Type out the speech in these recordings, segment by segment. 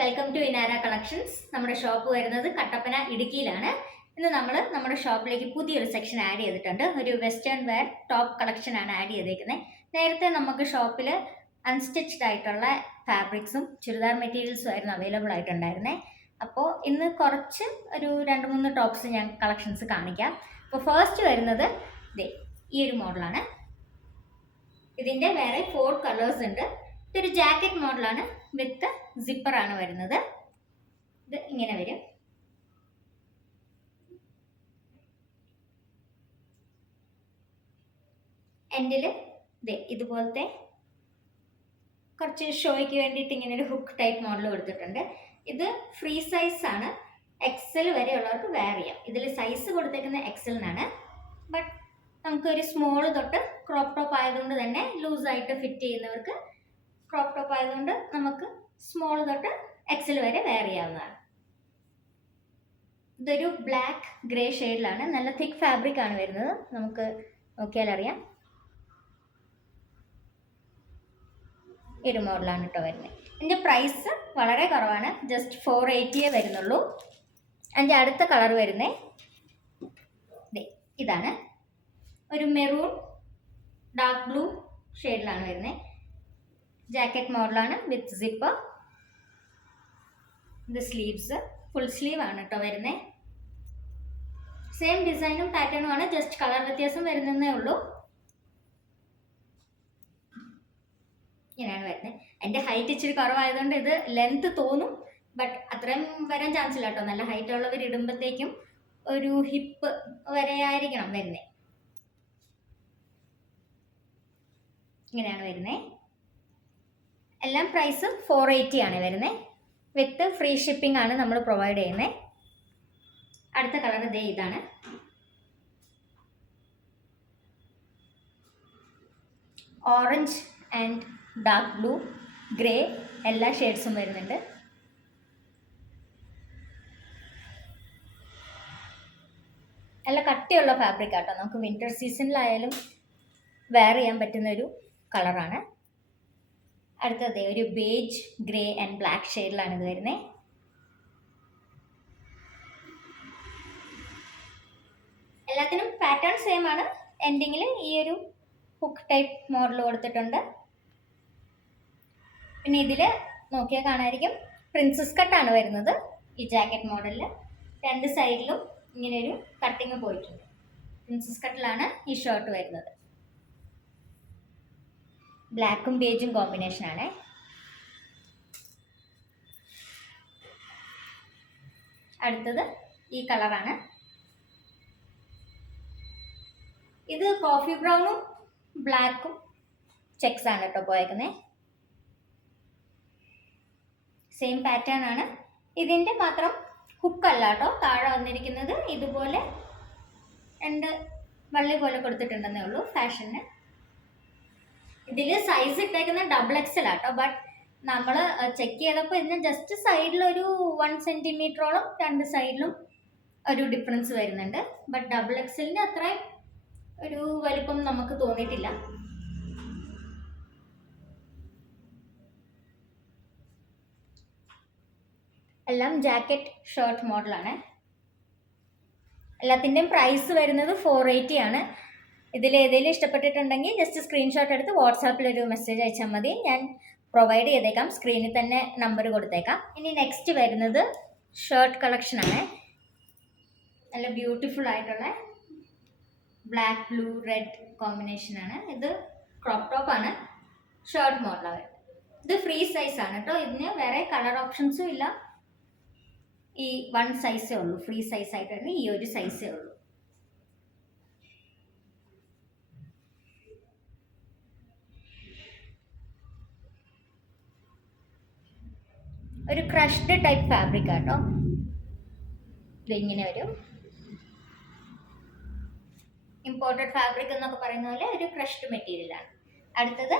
Welcome to Inara collections. നമ്മുടെ shop വരുന്നത് കട്ടപ്പന ഇടുക്കിയിലാണ്. ഇന്ന് നമ്മൾ നമ്മുടെ ഷോപ്പിലേക്ക് പുതിയൊരു സെക്ഷൻ ആഡ് ചെയ്തിട്ടുണ്ട്. ഒരു വെസ്റ്റേൺ വെയർ ടോപ്പ് കളക്ഷൻ ആണ് ആഡ് ചെയ്തേക്കുന്നത്. നേരത്തെ നമുക്ക് ഷോപ്പിൽ അൺസ്റ്റിച്ച്ഡ് ആയിട്ടുള്ള ഫാബ്രിക്സും ചുരിദാർ മെറ്റീരിയൽസും ആയിരുന്നു അവൈലബിൾ ആയിട്ടുണ്ടായിരുന്നത്. അപ്പോൾ ഇന്ന് കുറച്ച് ഒരു 2-3 ടോപ്സ് ഞാൻ കളക്ഷൻസ് കാണിക്കാം. അപ്പോൾ ഫസ്റ്റ് വരുന്നത് ഈ ഒരു മോഡലാണ്. ഇതിൻ്റെ വേറെ 4 കളേഴ്സ് ഉണ്ട്. ഇതൊരു ജാക്കറ്റ് മോഡലാണ്, വിത്ത് സിപ്പറാണ് വരുന്നത്. ഇത് ഇങ്ങനെ വരും. എൻഡിൽ ഇതുപോലത്തെ കുറച്ച് ഷോയ്ക്ക് വേണ്ടിയിട്ട് ഇങ്ങനെ ഒരു ഹുക്ക് ടൈപ്പ് മോഡൽ കൊടുത്തിട്ടുണ്ട്. ഇത് ഫ്രീ സൈസ് ആണ്, എക്സൽ വരെയുള്ളവർക്ക് വെയർ ചെയ്യാം. ഇതിൽ സൈസ് കൊടുത്തേക്കുന്ന എക്സലിനാണ്. ബട്ട് നമുക്കൊരു സ്മോൾ തൊട്ട് ക്രോപ്പ് ടോപ്പ് ആയതുകൊണ്ട് തന്നെ ലൂസായിട്ട് ഫിറ്റ് ചെയ്യുന്നവർക്ക് ക്രോപ്പ് ടോപ്പ് ആയതുകൊണ്ട് നമുക്ക് സ്മോൾ തൊട്ട് എക്സൽ വരെ വെയർ ചെയ്യാവുന്നതാണ്. ഇതൊരു ബ്ലാക്ക് ഗ്രേ ഷെയ്ഡിലാണ്, നല്ല തിക്ക് ഫാബ്രിക് ആണ് വരുന്നത്. നമുക്ക് നോക്കിയാൽ അറിയാം. ഈ ഒരു മോഡലാണ് കേട്ടോ വരുന്നത്. ഇതിൻ്റെ പ്രൈസ് വളരെ കുറവാണ്, ജസ്റ്റ് 480 വരുന്നുള്ളൂ. അതിൻ്റെ അടുത്ത കളർ വരുന്നത് ഇതാണ്. ഒരു മെറൂൺ ഡാർക്ക് ബ്ലൂ ഷെയ്ഡിലാണ് വരുന്നത്. ജാക്കറ്റ് മോഡലാണ് വിത്ത് സിപ്പ്. ഇത് സ്ലീവ്സ് ഫുൾ സ്ലീവ് ആണ് കേട്ടോ വരുന്നത്. സെയിം ഡിസൈനും പാറ്റേണും ആണ്, ജസ്റ്റ് കളർ വ്യത്യാസം വരുന്നതേ ഉള്ളൂ. ഇങ്ങനെയാണ് വരുന്നത്. എൻ്റെ ഹൈറ്റ് ഇച്ചിരി കുറവായതുകൊണ്ട് ഇത് ലെങ്ത് തോന്നും, ബട്ട് അത്രയും വരാൻ ചാൻസ് ഇല്ല കേട്ടോ. നല്ല ഹൈറ്റ് ഉള്ളവർ ഇടുമ്പോഴത്തേക്കും ഒരു ഹിപ്പ് വരെ ആയിരിക്കണം വരുന്നത്. ഇങ്ങനെയാണ് വരുന്നത്. എല്ലാം പ്രൈസ് 480 ആണ് വരുന്നത്. വിത്ത് ഫ്രീ ഷിപ്പിംഗ് ആണ് നമ്മൾ പ്രൊവൈഡ് ചെയ്യുന്നത്. അടുത്ത കളർ ഇതാണ്. Orange and dark blue, grey എല്ലാ ഷെയ്ഡ്സും വരുന്നുണ്ട്. നല്ല കട്ടിയുള്ള ഫാബ്രിക് ആട്ടോ. നമുക്ക് വിൻ്റർ സീസണിലായാലും വെയർ ചെയ്യാൻ പറ്റുന്ന ഒരു കളറാണ്. അടുത്തത് ഒരു ബേജ് ഗ്രേ ആൻഡ് ബ്ലാക്ക് ഷെയ്ഡിലാണ് ഇത് വരുന്നത്. എല്ലാത്തിനും പാറ്റേൺ സെയിം ആണ്. എൻഡിങ്ങിൽ ഈ ഒരു ഹുക്ക് ടൈപ്പ് മോഡൽ കൊടുത്തിട്ടുണ്ട്. പിന്നെ ഇതിൽ നോക്കിയാൽ കാണാമായിരിക്കും പ്രിൻസസ് കട്ടാണ് വരുന്നത്. ഈ ജാക്കറ്റ് മോഡലിൽ 2 സൈഡിലും ഇങ്ങനെ ഒരു കട്ടിങ് പോയിട്ടുണ്ട്. പ്രിൻസസ് കട്ടിലാണ് ഈ ഷർട്ട് വരുന്നത്. ബ്ലാക്കും ബേജും കോമ്പിനേഷനാണ്. അടുത്തത് ഈ കളറാണ്. ഇത് കോഫി ബ്രൗണും ബ്ലാക്കും ചെക്സ് ആണ് കേട്ടോ പോയേക്കുന്നത്. സെയിം പാറ്റേൺ ആണ്. ഇതിൻ്റെ മാത്രം ഹുക്കല്ല കേട്ടോ താഴെ വന്നിരിക്കുന്നത്. ഇതുപോലെ 2 വള്ളി പോലെ കൊടുത്തിട്ടുണ്ടെന്നേ ഉള്ളൂ ഫാഷന്. ഇതിൽ സൈസ് ഇട്ടേക്കുന്ന XXL ആട്ടോ. ബട്ട് നമ്മൾ ചെക്ക് ചെയ്തപ്പോൾ ഇതിന് ജസ്റ്റ് സൈഡിലൊരു 1 സെൻറ്റിമീറ്ററോളം 2 സൈഡിലും ഒരു ഡിഫറൻസ് വരുന്നുണ്ട്. ബട്ട് XXLൻ്റെ അത്രയും ഒരു വലിപ്പം നമുക്ക് തോന്നിയിട്ടില്ല. എല്ലാം ജാക്കറ്റ് ഷർട്ട് മോഡലാണ്. എല്ലാത്തിൻ്റെയും പ്രൈസ് വരുന്നത് 480 ആണ്. ഇതിൽ ഏതെങ്കിലും ഇഷ്ടപ്പെട്ടിട്ടുണ്ടെങ്കിൽ ജസ്റ്റ് സ്ക്രീൻഷോട്ട് എടുത്ത് വാട്സാപ്പിൽ ഒരു മെസ്സേജ് അയച്ചാൽ മതി. ഞാൻ പ്രൊവൈഡ് ചെയ്തേക്കാം, സ്ക്രീനിൽ തന്നെ നമ്പർ കൊടുത്തേക്കാം. ഇനി നെക്സ്റ്റ് വരുന്നത് ഷർട്ട് കളക്ഷനാണ്. നല്ല ബ്യൂട്ടിഫുൾ ആയിട്ടുള്ള ബ്ലാക്ക് ബ്ലൂ റെഡ് കോമ്പിനേഷനാണ്. ഇത് ക്രോപ്പ് ടോപ്പാണ്, ഷർട്ട് മോഡലാണ്. ഇത് ഫ്രീ സൈസ് ആണ് കേട്ടോ. ഇതിന് വേറെ കളർ ഓപ്ഷൻസും ഇല്ല. ഈ 1 സൈസേ ഉള്ളൂ, ഫ്രീ സൈസ് ആയിട്ടാണ് ഈ ഒരു സൈസേ ഉള്ളൂ. ഒരു ക്രഷ്ഡ് ടൈപ്പ് ഫാബ്രിക് ആട്ടോ. ഇതിങ്ങനെ വരും. ഇമ്പോർട്ടഡ് ഫാബ്രിക് എന്നൊക്കെ പറയുന്ന പോലെ ഒരു ക്രഷ്ഡ് മെറ്റീരിയലാണ്. അടുത്തത്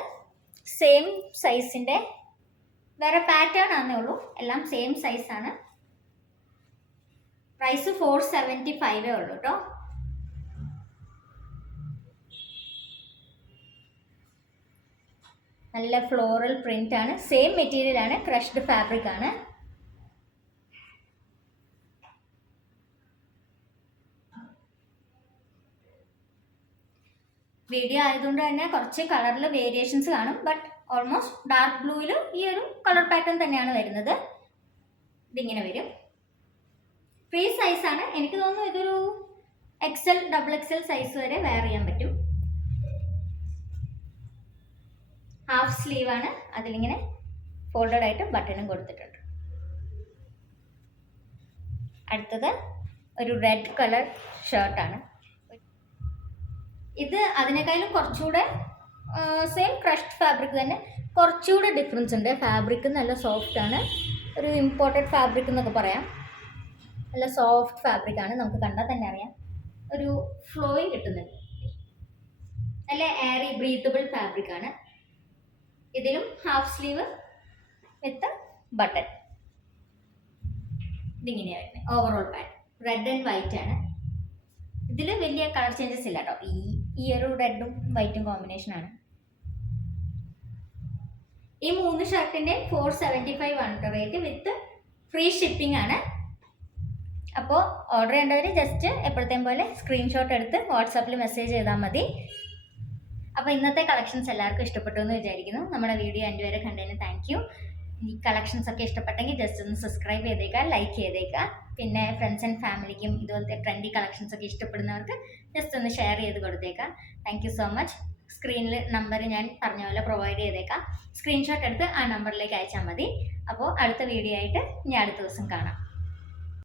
സെയിം സൈസിൻ്റെ വേറെ പാറ്റേൺ ആണെന്നേ ഉള്ളൂ, എല്ലാം സെയിം സൈസാണ്. പ്രൈസ് 475 ഉള്ളൂ കേട്ടോ. നല്ല ഫ്ലോറൽ പ്രിന്റ് ആണ്, സെയിം മെറ്റീരിയൽ ആണ്, ക്രഷ്ഡ് ഫാബ്രിക് ആണ്. വീഡിയോ ആയതുകൊണ്ട് തന്നെ കുറച്ച് കളറിൽ വേരിയേഷൻസ് കാണും. ബട്ട് ഓൾമോസ്റ്റ് ഡാർക്ക് ബ്ലൂവിൽ ഈ ഒരു കളർ പാറ്റേൺ തന്നെയാണ് വരുന്നത്. ഇതിങ്ങനെ വരും. ഫ്രീ സൈസാണ്. എനിക്ക് തോന്നുന്നു ഇതൊരു XL, XXL സൈസ് വരെ വെയർ ചെയ്യാൻ പറ്റും. ഹാഫ് സ്ലീവാണ്. അതിലിങ്ങനെ ഫോൾഡഡ് ആയിട്ട് ബട്ടണും കൊടുത്തിട്ടുണ്ട്. അടുത്തത് ഒരു റെഡ് കളർ ഷർട്ടാണ്. ഇത് അതിനേക്കാളും കുറച്ചുകൂടെ സെയിം ക്രഷ്ഡ് ഫാബ്രിക് തന്നെ, കുറച്ചുകൂടെ ഡിഫറൻസ് ഉണ്ട്. ഫാബ്രിക് നല്ല സോഫ്റ്റ് ആണ്. ഒരു ഇമ്പോർട്ടഡ് ഫാബ്രിക് എന്നൊക്കെ പറയാം. നല്ല സോഫ്റ്റ് ഫാബ്രിക് ആണ്. നമുക്ക് കണ്ടാൽ തന്നെ അറിയാം. ഒരു ഫ്ലോയിങ് കിട്ടുന്നുണ്ട്. നല്ല എയറി ബ്രീത്തബിൾ ഫാബ്രിക് ആണ്. ഇതിലും ഹാഫ് സ്ലീവ് വിത്ത് ബട്ടൺ. ഇതിങ്ങനെയാണ് വരുന്നത്. Overall pattern red and white ആണ്. ഇതിൽ വലിയ കളർ ചേഞ്ചസ് ഇല്ല കേട്ടോ. ഈ ഒരു റെഡും വൈറ്റും കോമ്പിനേഷനാണ്. ഈ 3 ഷർട്ടിൻ്റെ 475 ആണ് റേറ്റ് വിത്ത് ഫ്രീ ഷിപ്പിംഗ് ആണ്. അപ്പോൾ ഓർഡർ ചെയ്യേണ്ടവർ ജസ്റ്റ് എപ്പോഴത്തേം പോലെ സ്ക്രീൻഷോട്ട് എടുത്ത് വാട്സാപ്പിൽ മെസ്സേജ് ചെയ്താൽ മതി. അപ്പോൾ ഇന്നത്തെ കളക്ഷൻസ് എല്ലാവർക്കും ഇഷ്ടപ്പെട്ടു എന്ന് വിചാരിക്കുന്നു. നമ്മുടെ വീഡിയോ എൻ്റെ വരെ കണ്ടതിന് താങ്ക് യു. ഈ കളക്ഷൻസ് ഒക്കെ ഇഷ്ടപ്പെട്ടെങ്കിൽ ജസ്റ്റ് ഒന്ന് സബ്സ്ക്രൈബ് ചെയ്തേക്കാം, ലൈക്ക് ചെയ്തേക്കാം. പിന്നെ ഫ്രണ്ട്സ് ആൻഡ് ഫാമിലിക്കും ഇതുപോലത്തെ ട്രെൻഡി കളക്ഷൻസ് ഒക്കെ ഇഷ്ടപ്പെടുന്നവർക്ക് ജസ്റ്റ് ഒന്ന് ഷെയർ ചെയ്ത് കൊടുത്തേക്കാം. Thank you so much. സ്ക്രീനിൽ നമ്പർ ഞാൻ പറഞ്ഞ പോലെ പ്രൊവൈഡ് ചെയ്തേക്കാം. സ്ക്രീൻഷോട്ട് എടുത്ത് ആ നമ്പറിലേക്ക് അയച്ചാൽ മതി. അപ്പോൾ അടുത്ത വീഡിയോ ആയിട്ട് ഞാൻ അടുത്ത ദിവസം കാണാം.